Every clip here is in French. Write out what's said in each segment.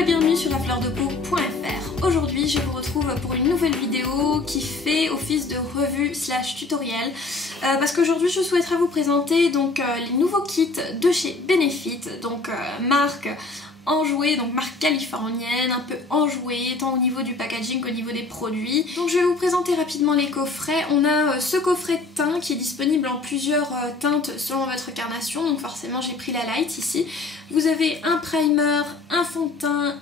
et bienvenue sur lafleurdepeau.fr. Aujourd'hui je vous retrouve pour une nouvelle vidéo qui fait office de revue slash tutoriel parce qu'aujourd'hui je souhaiterais vous présenter donc les nouveaux kits de chez Benefit, donc marque enjouée, donc marque californienne, un peu enjouée tant au niveau du packaging qu'au niveau des produits. Donc je vais vous présenter rapidement les coffrets. On a ce coffret de teint qui est disponible en plusieurs teintes selon votre carnation, donc forcément j'ai pris la light ici. Vous avez un primer, un fond de teint,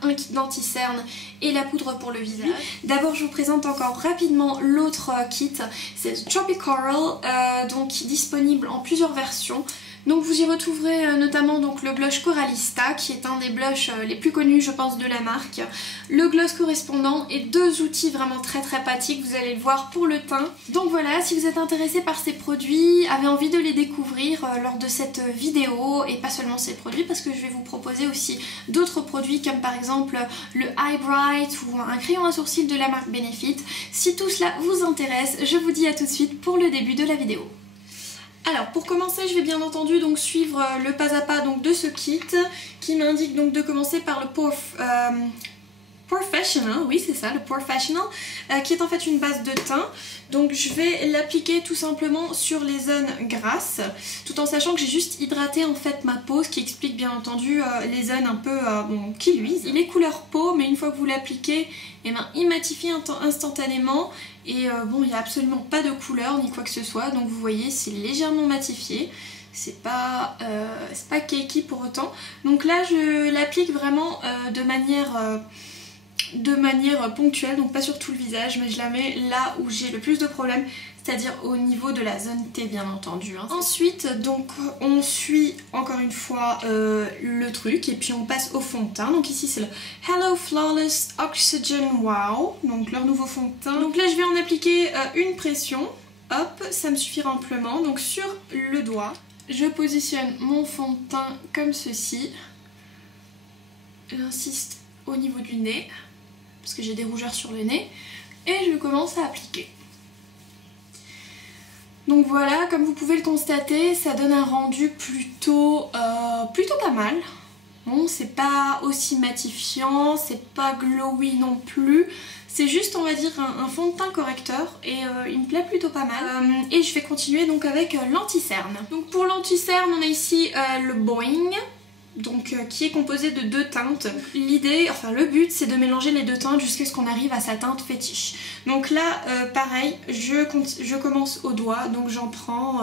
un kit d'anti-cerne et la poudre pour le visage. D'abord je vous présente encore rapidement l'autre kit, c'est Tropicoral, donc disponible en plusieurs versions. Donc vous y retrouverez notamment donc le blush Coralista qui est un des blushs les plus connus je pense de la marque, le gloss correspondant et deux outils vraiment très pratiques, vous allez le voir pour le teint. Donc voilà, si vous êtes intéressé par ces produits, avez envie de les découvrir lors de cette vidéo, et pas seulement ces produits parce que je vais vous proposer aussi d'autres produits comme par exemple le Eye Bright ou un crayon à sourcils de la marque Benefit. Si tout cela vous intéresse, je vous dis à tout de suite pour le début de la vidéo. Alors pour commencer je vais bien entendu donc suivre le pas à pas donc de ce kit qui m'indique donc de commencer par le Professional, oui c'est ça, le Professional, qui est en fait une base de teint. Donc je vais l'appliquer tout simplement sur les zones grasses, tout en sachant que j'ai juste hydraté en fait ma peau, ce qui explique bien entendu les zones un peu qui luisent. Il est couleur peau, mais une fois que vous l'appliquez, eh ben, il matifie instantanément. Et bon, il n'y a absolument pas de couleur ni quoi que ce soit, donc vous voyez c'est légèrement matifié. C'est pas cakey pour autant. Donc là je l'applique vraiment de manière ponctuelle, donc pas sur tout le visage, mais je la mets là où j'ai le plus de problèmes, c'est-à-dire au niveau de la zone T bien entendu. Ensuite donc on suit encore une fois le truc et puis on passe au fond de teint. Donc ici c'est le Hello Flawless Oxygen Wow, donc leur nouveau fond de teint. Donc là je vais en appliquer une pression, hop, ça me suffira amplement. Donc sur le doigt, je positionne mon fond de teint comme ceci, j'insiste au niveau du nez, parce que j'ai des rougeurs sur le nez, et je commence à appliquer. Donc voilà, comme vous pouvez le constater, ça donne un rendu plutôt pas mal. Bon, c'est pas aussi matifiant, c'est pas glowy non plus, c'est juste on va dire un fond de teint correcteur et il me plaît plutôt pas mal. Et je vais continuer donc avec l'anti-cerne. Donc pour l'anti-cerne on a ici le Boing, donc qui est composé de deux teintes. L'idée, enfin le but c'est de mélanger les deux teintes jusqu'à ce qu'on arrive à sa teinte fétiche. Donc là pareil, je commence au doigt, donc j'en prends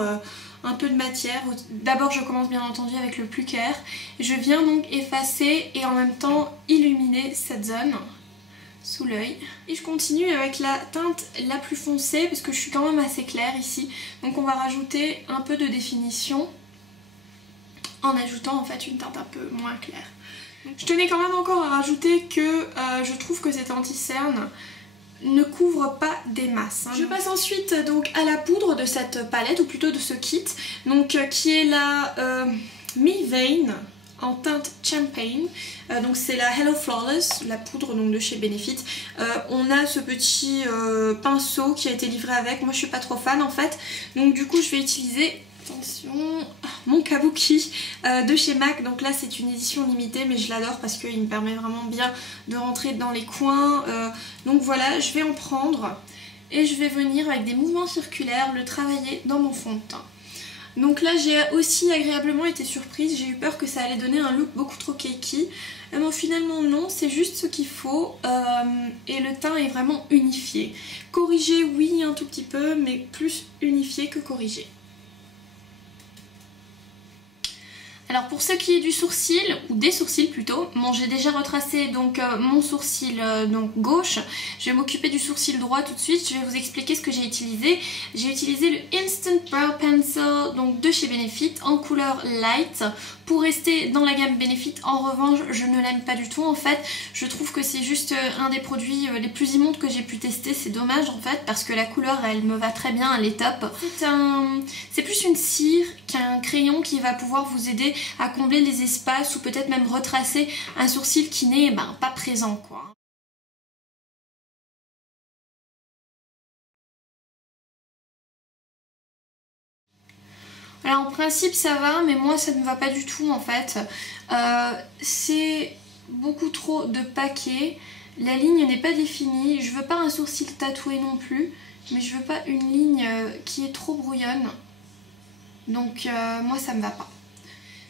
un peu de matière. D'abord je commence bien entendu avec le plus clair. Je viens donc effacer et en même temps illuminer cette zone sous l'œil. Et je continue avec la teinte la plus foncée parce que je suis quand même assez claire ici. Donc on va rajouter un peu de définition en ajoutant en fait une teinte un peu moins claire. Je tenais quand même encore à rajouter que je trouve que cet anti-cerne ne couvre pas des masses. Je passe ensuite donc à la poudre de cette palette, ou plutôt de ce kit, donc qui est la Me Vein en teinte Champagne. Donc c'est la Hello Flawless, la poudre donc de chez Benefit. On a ce petit pinceau qui a été livré avec, moi je suis pas trop fan en fait, donc du coup je vais utiliser, attention, mon Kabuki de chez MAC. Donc là c'est une édition limitée mais je l'adore parce qu'il me permet vraiment bien de rentrer dans les coins. Donc voilà, je vais en prendre et je vais venir avec des mouvements circulaires le travailler dans mon fond de teint. Donc là j'ai aussi agréablement été surprise, j'ai eu peur que ça allait donner un look beaucoup trop cakey. Bon, finalement non, c'est juste ce qu'il faut et le teint est vraiment unifié. Corrigé oui un tout petit peu, mais plus unifié que corrigé. Alors pour ce qui est du sourcil, ou des sourcils plutôt, bon j'ai déjà retracé donc mon sourcil donc gauche, je vais m'occuper du sourcil droit tout de suite, je vais vous expliquer ce que j'ai utilisé. J'ai utilisé le Instant Brow Pencil donc de chez Benefit en couleur light. Pour rester dans la gamme Benefit, en revanche je ne l'aime pas du tout en fait, je trouve que c'est juste un des produits les plus immondes que j'ai pu tester, c'est dommage en fait parce que la couleur elle me va très bien, elle est top. C'est plus une cire qu'un crayon qui va pouvoir vous aider à combler les espaces ou peut-être même retracer un sourcil qui n'est pas présent quoi. Alors en principe ça va, mais moi ça ne va pas du tout en fait. C'est beaucoup trop de paquets. La ligne n'est pas définie. Je veux pas un sourcil tatoué non plus, mais je veux pas une ligne qui est trop brouillonne. Donc moi ça me va pas.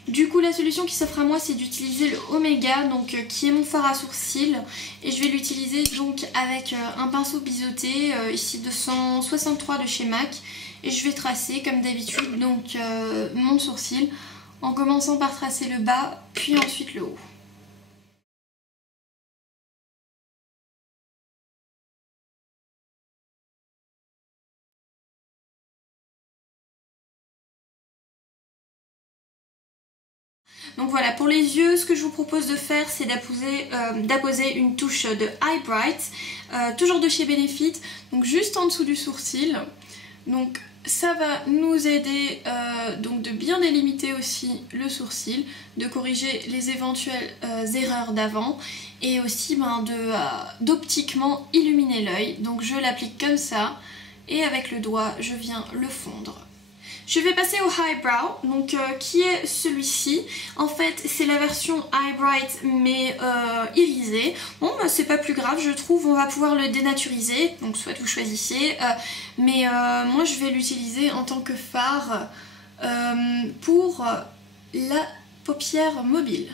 Du coup la solution qui s'offre à moi c'est d'utiliser le Omega, donc qui est mon fard à sourcils, et je vais l'utiliser donc avec un pinceau biseauté, ici 263 de chez MAC, et je vais tracer comme d'habitude donc mon sourcil en commençant par tracer le bas puis ensuite le haut. Donc voilà, pour les yeux, ce que je vous propose de faire, c'est d'apposer une touche de Eye Bright, toujours de chez Benefit, donc juste en dessous du sourcil. Donc ça va nous aider donc de bien délimiter aussi le sourcil, de corriger les éventuelles erreurs d'avant et aussi d'optiquement illuminer l'œil. Donc je l'applique comme ça et avec le doigt, je viens le fondre. Je vais passer au Eyebrow, donc qui est celui-ci. En fait, c'est la version Eye Bright mais irisée. Bon, bah, c'est pas plus grave, je trouve. On va pouvoir le dénaturiser, donc soit vous choisissez. Mais moi, je vais l'utiliser en tant que fard pour la paupière mobile.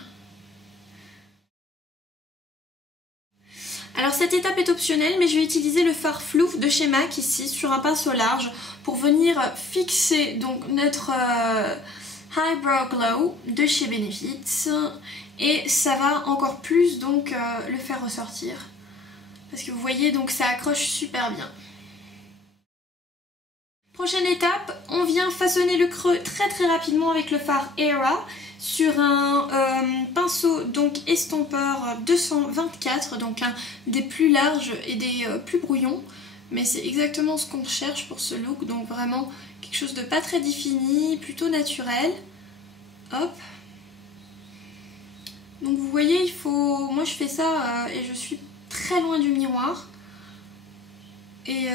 Alors cette étape est optionnelle, mais je vais utiliser le fard Floof de chez MAC ici sur un pinceau large pour venir fixer donc notre Eyebrow Glow de chez Benefit, et ça va encore plus donc le faire ressortir parce que vous voyez donc ça accroche super bien. Prochaine étape, on vient façonner le creux très rapidement avec le fard Era sur un pinceau donc estompeur 224, donc un des plus larges et des plus brouillons, mais c'est exactement ce qu'on cherche pour ce look, donc vraiment quelque chose de pas très défini, plutôt naturel. Hop. Donc vous voyez, il faut, moi je fais ça et je suis très loin du miroir. Et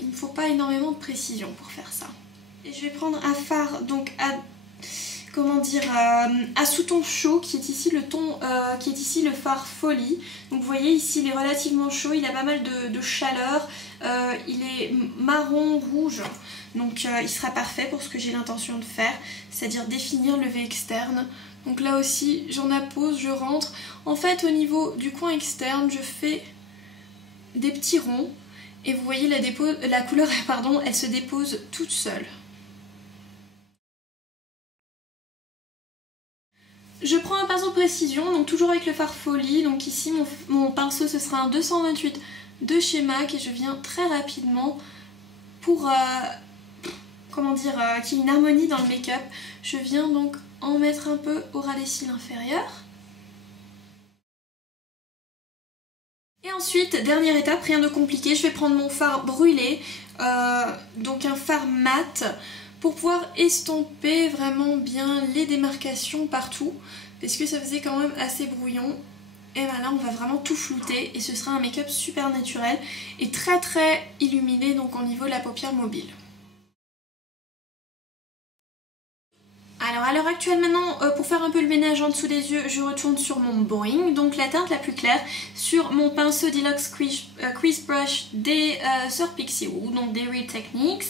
il ne faut pas énormément de précision pour faire ça. Et je vais prendre un fard donc à sous-ton chaud qui est ici le fard Folie. Donc vous voyez ici il est relativement chaud, il a pas mal de chaleur, il est marron rouge, donc il sera parfait pour ce que j'ai l'intention de faire, c'est-à-dire définir le V externe. Donc là aussi j'en appose, je rentre. En fait au niveau du coin externe je fais des petits ronds. Et vous voyez la couleur pardon, elle se dépose toute seule. Je prends un pinceau de précision, donc toujours avec le fard Folie. Donc ici mon pinceau ce sera un 228 de chez MAC et je viens très rapidement pour qu'il y ait une harmonie dans le make-up. Je viens donc en mettre un peu au ras des cils inférieurs. Et ensuite, dernière étape, rien de compliqué, je vais prendre mon fard brûlé, donc un fard mat, pour pouvoir estomper vraiment bien les démarcations partout, parce que ça faisait quand même assez brouillon. Et ben là on va vraiment tout flouter et ce sera un make-up super naturel et très illuminé donc au niveau de la paupière mobile. Alors à l'heure actuelle maintenant, pour faire un peu le ménage en dessous des yeux, je retourne sur mon Boing, donc la teinte la plus claire, sur mon pinceau Deluxe Crease Brush des Sœurs Pixie Woo, donc des Real Techniques,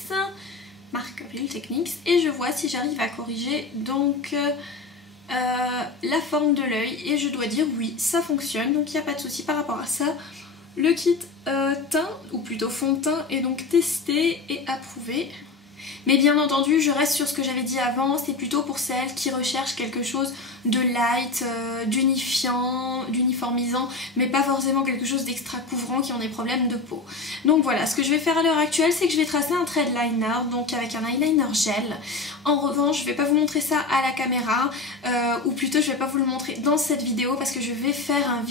marque Real Techniques, et je vois si j'arrive à corriger donc la forme de l'œil, et je dois dire oui, ça fonctionne, donc il n'y a pas de souci par rapport à ça. Le kit teint, ou plutôt fond de teint, est donc testé et approuvé. Mais bien entendu, je reste sur ce que j'avais dit avant, c'est plutôt pour celles qui recherchent quelque chose de light, d'unifiant, d'uniformisant, mais pas forcément quelque chose d'extra couvrant qui ont des problèmes de peau. Donc voilà, ce que je vais faire à l'heure actuelle, c'est que je vais tracer un trait de liner, donc avec un eyeliner gel. En revanche, je vais pas vous montrer ça à la caméra, ou plutôt je vais pas vous le montrer dans cette vidéo, parce que je vais faire un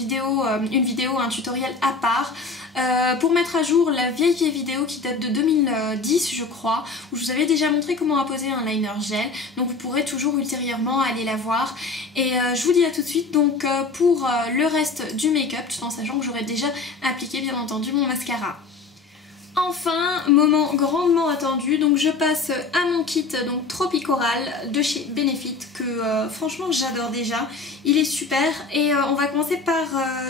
tutoriel à part, pour mettre à jour la vieille vidéo qui date de 2010 je crois, où je vous avais déjà montré comment apposer un liner gel, donc vous pourrez toujours ultérieurement aller la voir. Et je vous dis à tout de suite donc pour le reste du make-up, tout en sachant que j'aurai déjà appliqué bien entendu mon mascara. Enfin, moment grandement attendu, donc je passe à mon kit donc Tropicoral de chez Benefit que franchement j'adore déjà, il est super et on va commencer par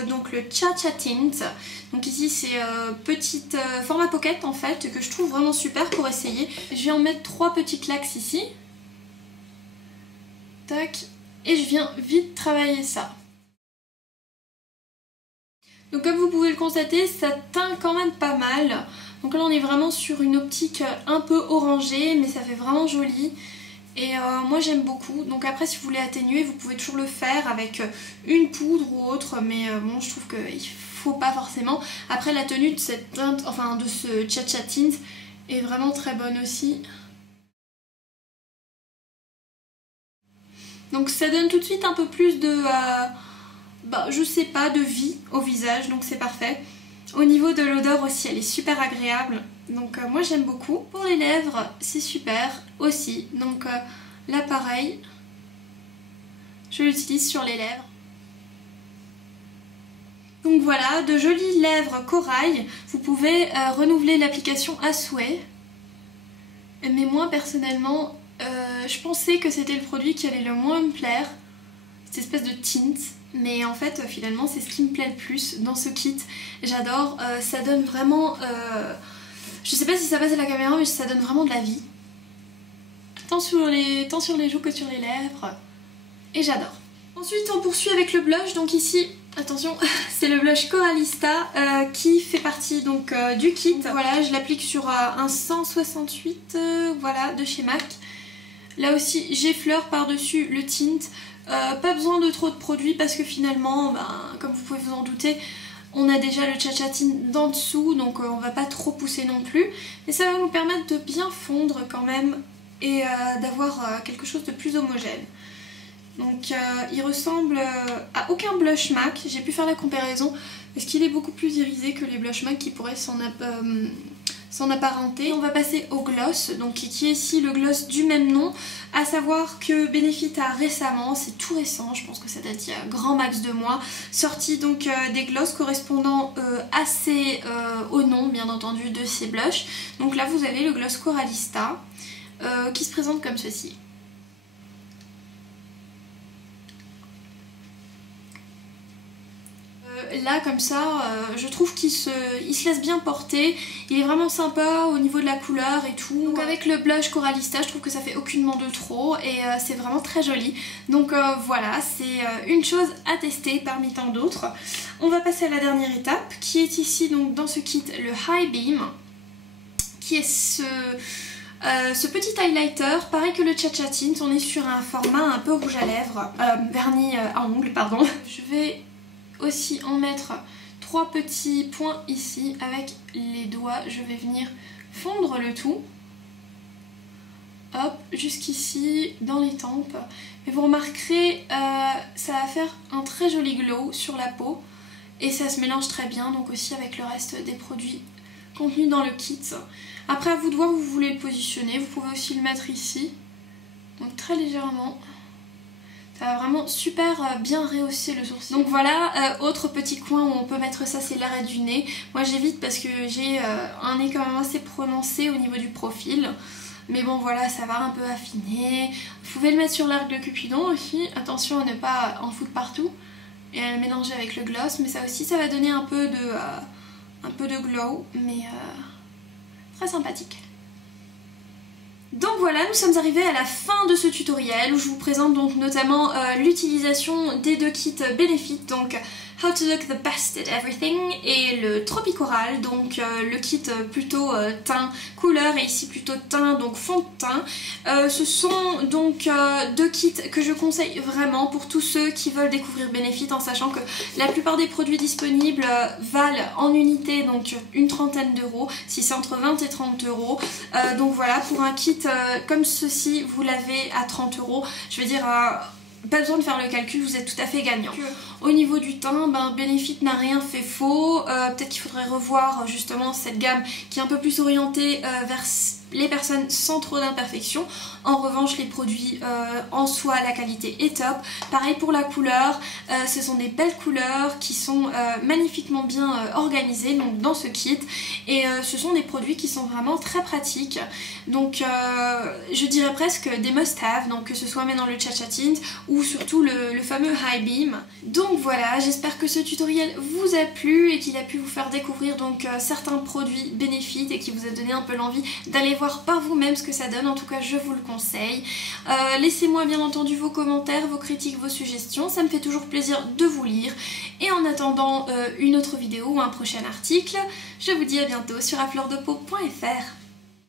donc le Cha Cha Tint. Donc ici c'est petit format pocket en fait que je trouve vraiment super pour essayer. Je vais en mettre 3 petits claques ici. Tac, et je viens vite travailler ça. Donc comme vous pouvez le constater, ça teint quand même pas mal. Donc là on est vraiment sur une optique un peu orangée, mais ça fait vraiment joli. Et moi j'aime beaucoup. Donc après si vous voulez atténuer, vous pouvez toujours le faire avec une poudre ou autre. Mais bon, je trouve qu'il faut pas forcément. Après la tenue de cette teinte, enfin de ce Cha Cha Tint est vraiment très bonne aussi. Donc ça donne tout de suite un peu plus de... je sais pas, de vie au visage, donc c'est parfait. Au niveau de l'odeur aussi, elle est super agréable, donc moi j'aime beaucoup. Pour les lèvres, c'est super aussi, donc là pareil, je l'utilise sur les lèvres. Donc voilà, de jolies lèvres corail, vous pouvez renouveler l'application à souhait. Mais moi personnellement, je pensais que c'était le produit qui allait le moins me plaire, cette espèce de tint. Mais en fait finalement c'est ce qui me plaît le plus dans ce kit. J'adore, ça donne vraiment... je sais pas si ça passe à la caméra mais ça donne vraiment de la vie. Tant sur les joues que sur les lèvres. Et j'adore. Ensuite on poursuit avec le blush. Donc ici, attention, c'est le blush Coralista qui fait partie donc du kit. Donc, voilà, je l'applique sur un 168 voilà, de chez MAC. Là aussi j'effleure par-dessus le tint. Pas besoin de trop de produits parce que finalement, comme vous pouvez vous en douter, on a déjà le Cha Cha Tint d'en dessous, donc on va pas trop pousser non plus. Mais ça va nous permettre de bien fondre quand même et d'avoir quelque chose de plus homogène. Donc il ressemble à aucun blush MAC, j'ai pu faire la comparaison parce qu'il est beaucoup plus irisé que les blush MAC qui pourraient s'en apparenter. On va passer au gloss, donc qui est ici le gloss du même nom, à savoir que Benefit a récemment, c'est tout récent, je pense que ça date il y a grand max de mois, sorti donc des gloss correspondant assez au nom bien entendu de ces blushs. Donc là vous avez le gloss Coralista qui se présente comme ceci. Là comme ça, je trouve qu'il se laisse bien porter, il est vraiment sympa au niveau de la couleur et tout. Donc avec le blush Coralista, je trouve que ça fait aucunement de trop et c'est vraiment très joli. Donc voilà, c'est une chose à tester parmi tant d'autres. On va passer à la dernière étape qui est ici donc dans ce kit le High Beam, qui est ce petit highlighter, pareil que le Cha Cha Tint, on est sur un format un peu rouge à lèvres, vernis à ongles pardon. Je vais aussi en mettre 3 petits points ici avec les doigts. Je vais venir fondre le tout, hop, jusqu'ici dans les tempes. Mais vous remarquerez, ça va faire un très joli glow sur la peau et ça se mélange très bien donc aussi avec le reste des produits contenus dans le kit. Après à vous de voir où vous voulez le positionner, vous pouvez aussi le mettre ici, donc très légèrement. Ça va vraiment super bien rehausser le sourcil. Donc voilà, autre petit coin où on peut mettre ça, c'est l'arrêt du nez. Moi j'évite parce que j'ai un nez quand même assez prononcé au niveau du profil. Mais bon voilà, ça va un peu affiner. Vous pouvez le mettre sur l'arc de Cupidon aussi. Attention à ne pas en foutre partout. Et à le mélanger avec le gloss. Mais ça aussi, ça va donner un peu de glow. Mais très sympathique. Donc voilà, nous sommes arrivés à la fin de ce tutoriel où je vous présente donc notamment l'utilisation des 2 kits Benefit, donc How to Look the Best at Everything et le Tropicoral, donc le kit plutôt teint couleur et ici plutôt teint, donc fond de teint. Ce sont donc 2 kits que je conseille vraiment pour tous ceux qui veulent découvrir Benefit, en sachant que la plupart des produits disponibles valent en unité donc une trentaine d'euros, si c'est entre 20 et 30 euros. Donc voilà, pour un kit comme ceci, vous l'avez à 30 euros. Je veux dire, pas besoin de faire le calcul, vous êtes tout à fait gagnant. Au niveau du teint, Benefit n'a rien fait faux. Peut-être qu'il faudrait revoir justement cette gamme qui est un peu plus orientée vers les personnes sans trop d'imperfections. En revanche, les produits en soi, la qualité est top. Pareil pour la couleur, ce sont des belles couleurs qui sont magnifiquement bien organisées donc dans ce kit, et ce sont des produits qui sont vraiment très pratiques, donc je dirais presque des must-have, donc que ce soit maintenant le Cha Cha Tint ou surtout le fameux High Beam. Donc voilà, j'espère que ce tutoriel vous a plu et qu'il a pu vous faire découvrir donc certains produits Benefit et qui vous a donné un peu l'envie d'aller voir par vous-même ce que ça donne. En tout cas, je vous le conseille. Laissez-moi bien entendu vos commentaires, vos critiques, vos suggestions, ça me fait toujours plaisir de vous lire. Et en attendant une autre vidéo ou un prochain article, je vous dis à bientôt sur afleurdepeau.fr.